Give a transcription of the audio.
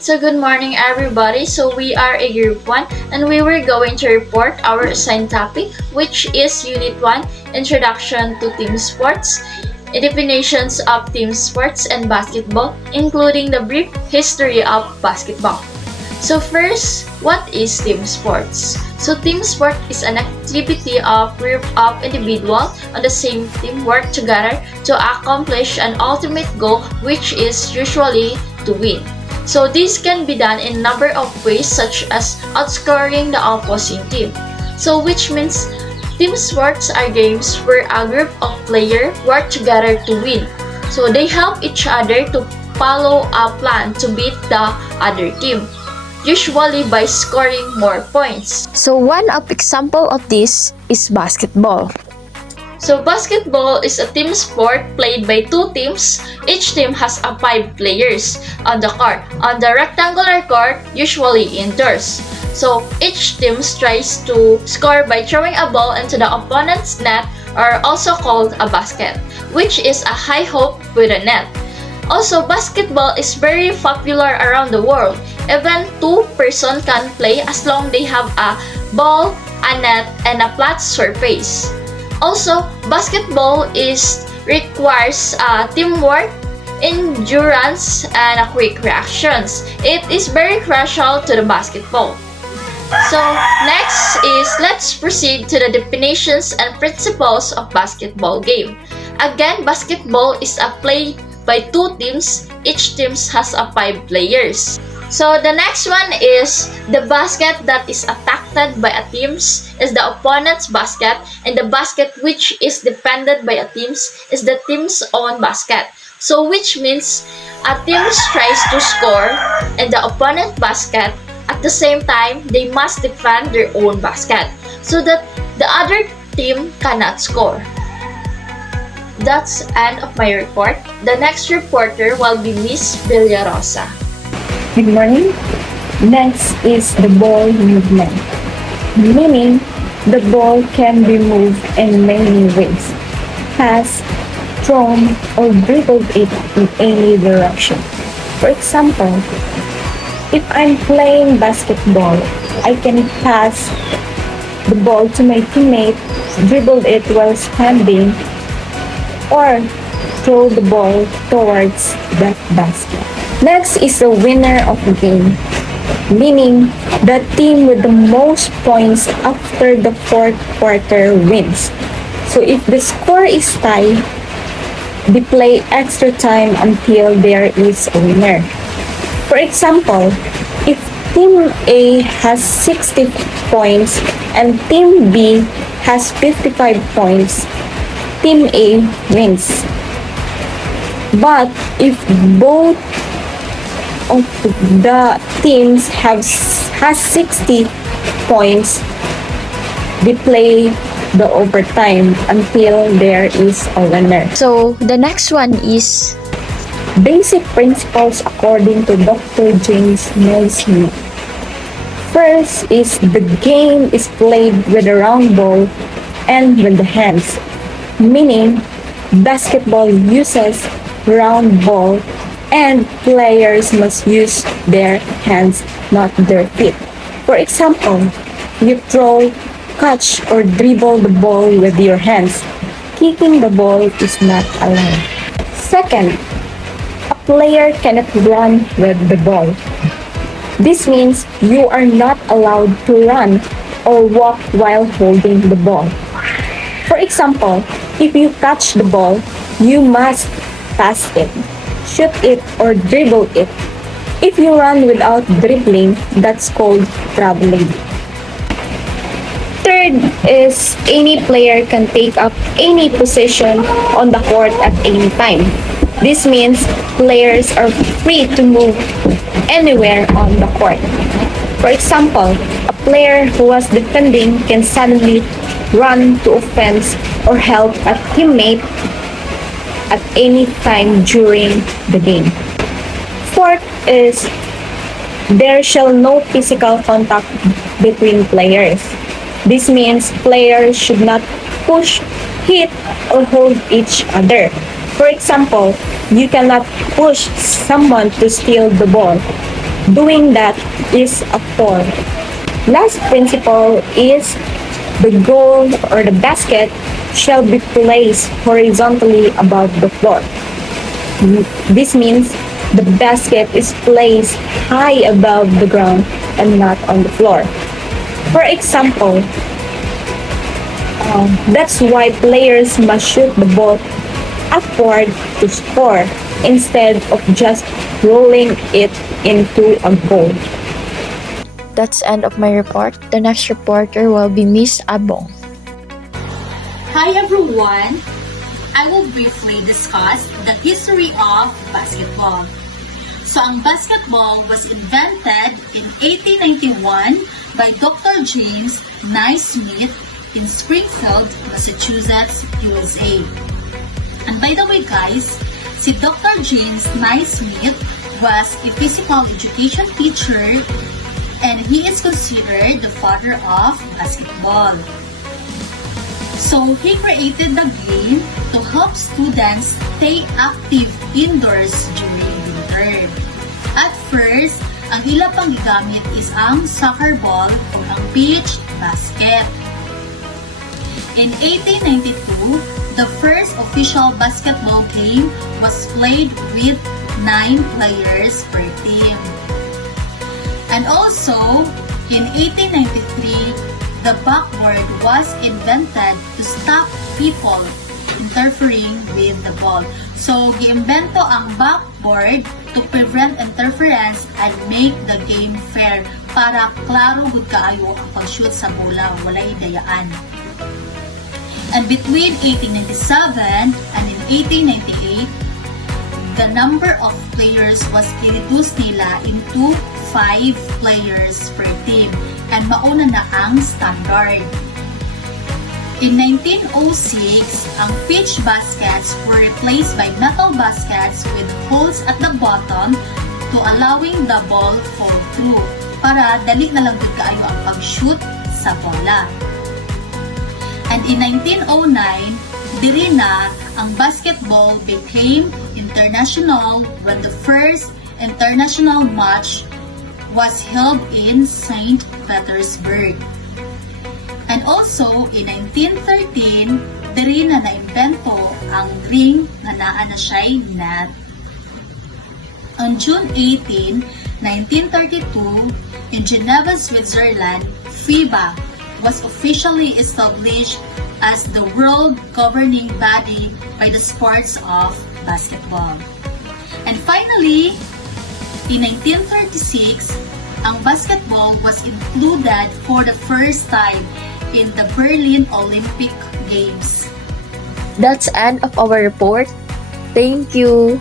So good morning everybody. So we are a group 1 and we were going to report our assigned topic, which is Unit 1, Introduction to Team Sports, definitions of team sports and basketball, including the brief history of basketball. So first, what is team sports? So team sport is an activity of group of individuals on the same team work together to accomplish an ultimate goal, which is usually to win. So this can be done in a number of ways, such as outscoring the opposing team. So which means team sports are games where a group of players work together to win. So they help each other to follow a plan to beat the other team, usually by scoring more points. So one of example of this is basketball. So basketball is a team sport played by two teams. Each team has 5 players on the court. On the rectangular court, usually indoors. So each team tries to score by throwing a ball into the opponent's net, or also called a basket, which is a high hoop with a net. Also, basketball is very popular around the world. Even two persons can play as long they have a ball, a net, and a flat surface. Also, basketball requires teamwork, endurance, and quick reactions. It is very crucial to the basketball. So next is let's proceed to the definitions and principles of basketball game. Again, basketball is a play by two teams. Each team has 5 players. So the next one is the basket that is attacked by a team is the opponent's basket, and the basket which is defended by a team is the team's own basket. So which means a team tries to score in the opponent basket. At the same time, they must defend their own basket so that the other team cannot score. That's end of my report. The next reporter will be Miss Villarosa. Good morning. Next is the ball movement, meaning the ball can be moved in many ways, passed, thrown, or dribbled it in any direction. For example, if I'm playing basketball, I can pass the ball to my teammate, dribble it while standing, or throw the ball towards that basket. Next is the winner of the game, meaning the team with the most points after the fourth quarter wins. So if the score is tied, they play extra time until there is a winner. For example, if Team A has 60 points and Team B has 55 points, Team A wins. But if both of the teams has 60 points, they play the overtime until there is a winner. So the next one is Basic principles according to Dr. James Naismith. First is the game is played with a round ball and with the hands, meaning basketball uses round ball and players must use their hands, not their feet. For example, you throw, catch, or dribble the ball with your hands. Kicking the ball is not allowed. Second, a player cannot run with the ball. This means you are not allowed to run or walk while holding the ball. For example, if you catch the ball, you must pass it, shoot it, or dribble it. If you run without dribbling, that's called traveling. Third is any player can take up any position on the court at any time. This means players are free to move anywhere on the court. For example, a player who was defending can suddenly run to offense or help a teammate at any time during the game. Fourth is there shall no physical contact between players. This means players should not push, hit, or hold each other. For example, you cannot push someone to steal the ball. Doing that is a foul. Last principle is the goal or the basket shall be placed horizontally above the floor. This means the basket is placed high above the ground and not on the floor. For example, that's why players must shoot the ball upward to score instead of just rolling it into a goal. That's end of my report. The next reporter will be Miss Abong. Hi everyone! I will briefly discuss the history of basketball. So, ang basketball was invented in 1891 by Dr. James Naismith in Springfield, Massachusetts, USA. And by the way guys, si Dr. James Naismith was a physical education teacher and he is considered the father of basketball. So, he created the game to help students stay active indoors during winter. At first, ang ila pang gigamit is ang soccer ball o ang beach basket. In 1892, the first official basketball game was played with 9 players per team. And also, in 1893, the backboard was invented to stop people interfering with the ball. So, giimbento ang backboard to prevent interference and make the game fair para klaro gud kaayo ang pag-shoot sa bola, walay dayaan. And between 1897 and in 1898, the number of players was reduced nila into 5 players per team and mauna na ang standard. In 1906, ang pitch baskets were replaced by metal baskets with holes at the bottom to allowing the ball fall through para dali na lang din kaayo ang pag-shoot sa bola. And in 1909, diri na ang basketball became international when the first international match was held in St. Petersburg. And also, in 1913, diri na naimbento ang ring na naa na siya'y net. On June 18, 1932, in Geneva, Switzerland, FIBA was officially established as the world governing body by the sports of basketball. And finally, in 1936, ang basketball was included for the first time in the Berlin Olympic Games. That's end of our report. Thank you.